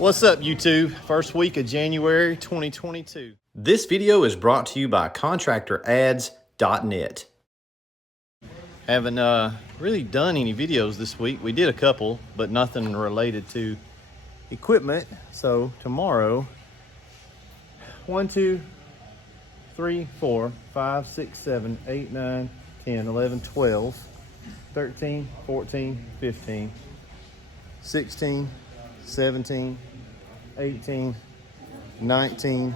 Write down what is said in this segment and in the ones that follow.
What's up, YouTube? First week of January 2022. This video is brought to you by contractorads.net. Haven't really done any videos this week. We did a couple, but nothing related to equipment. So tomorrow, 1, 2, 3, 4, 5, 6, 7, 8, 9, 10, 11, 12, 13, 14, 15, 16, 17, 18, 19,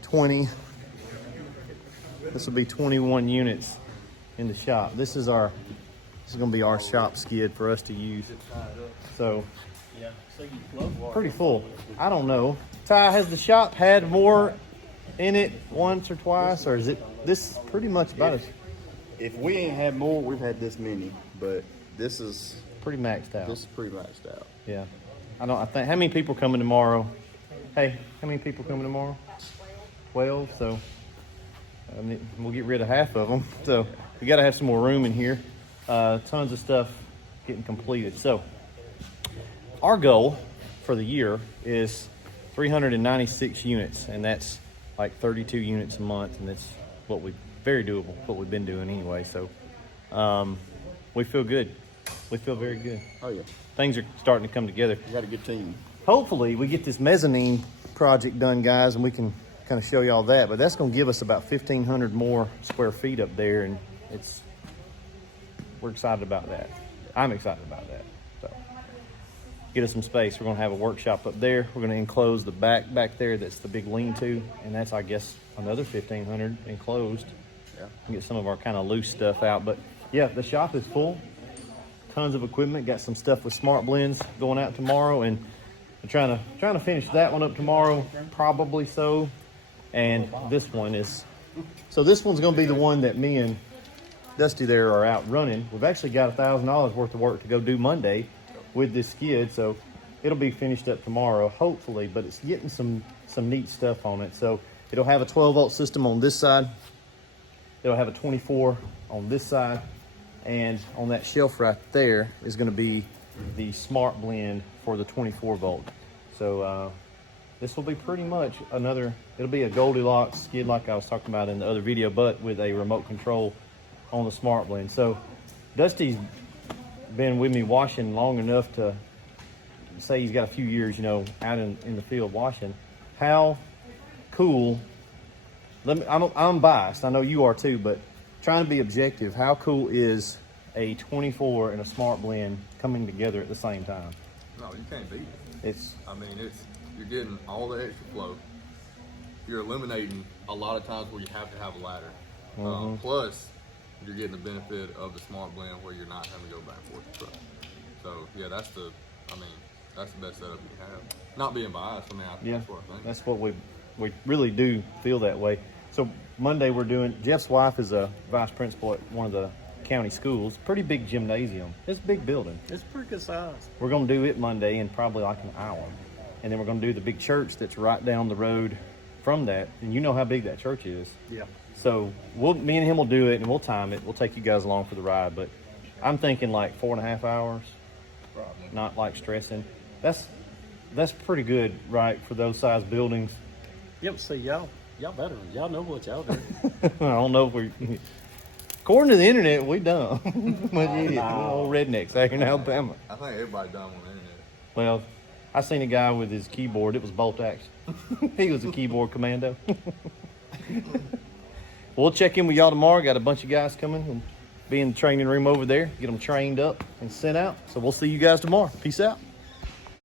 20. This will be 21 units in the shop. This is going to be our shop skid for us to use. So, pretty full. I don't know. Ty, has the shop had more in it once or twice, or is it this pretty much about it? If we ain't had more, we've had this many, but this is Pretty maxed out. This is pretty maxed out. Yeah. I think, how many people coming tomorrow? Hey, how many people coming tomorrow? 12. So we'll get rid of half of them. So we got to have some more room in here. Tons of stuff getting completed. So our goal for the year is 396 units, and that's like 32 units a month, and that's very doable, what we've been doing anyway. So we feel good. We feel very good. Oh, yeah. Things are starting to come together. We got a good team. Hopefully we get this mezzanine project done, guys, and we can kind of show you all that. But that's going to give us about 1,500 more square feet up there, and we're excited about that. I'm excited about that. So get us some space. We're going to have a workshop up there. We're going to enclose the back there. That's the big lean-to, and that's, I guess, another 1,500 enclosed. Yeah. Get some of our kind of loose stuff out. But yeah, the shop is full. Tons of equipment. Got some stuff with smart blends going out tomorrow, and I'm trying to finish that one up tomorrow, probably so. And this one is, so this one's going to be the one that me and Dusty there are out running. We've actually got $1,000 worth of work to go do Monday with this skid, so it'll be finished up tomorrow, hopefully. But it's getting some neat stuff on it. So it'll have a 12-volt system on this side. It'll have a 24 on this side. And on that shelf right there is going to be the smart blend for the 24 volt. So this will be pretty much it'll be a Goldilocks skid like I was talking about in the other video, but with a remote control on the smart blend. So Dusty's been with me washing long enough to say he's got a few years, out in the field washing. How cool, I'm biased, I know you are too, but trying to be objective, how cool is a 24 and a smart blend coming together at the same time? No, you can't beat it. You're getting all the extra flow. You're eliminating a lot of times where you have to have a ladder. Plus, you're getting the benefit of the smart blend where you're not having to go back and forth the truck. So yeah, that's the best setup you can have. Not being biased, that's what I think. That's what we really do feel that way. So Monday we're doing, Jeff's wife is a vice principal at one of the county schools. Pretty big gymnasium. It's a big building. It's pretty good size. We're going to do it Monday in probably like an hour. And then we're going to do the big church that's right down the road from that. And you know how big that church is. Yeah. So me and him will do it, and we'll time it. We'll take you guys along for the ride. But I'm thinking like 4.5 hours. Probably. Not like stressing. That's pretty good, right, for those size buildings. Yep, see, y'all better. Y'all know what y'all do. I don't know if according to the internet, we dumb. But old rednecks out here in Alabama. I think everybody dumb on the internet. Well, I seen a guy with his keyboard. It was bolt action. He was a keyboard commando. We'll check in with y'all tomorrow. Got a bunch of guys coming. We'll be in the training room over there. Get them trained up and sent out. So we'll see you guys tomorrow. Peace out.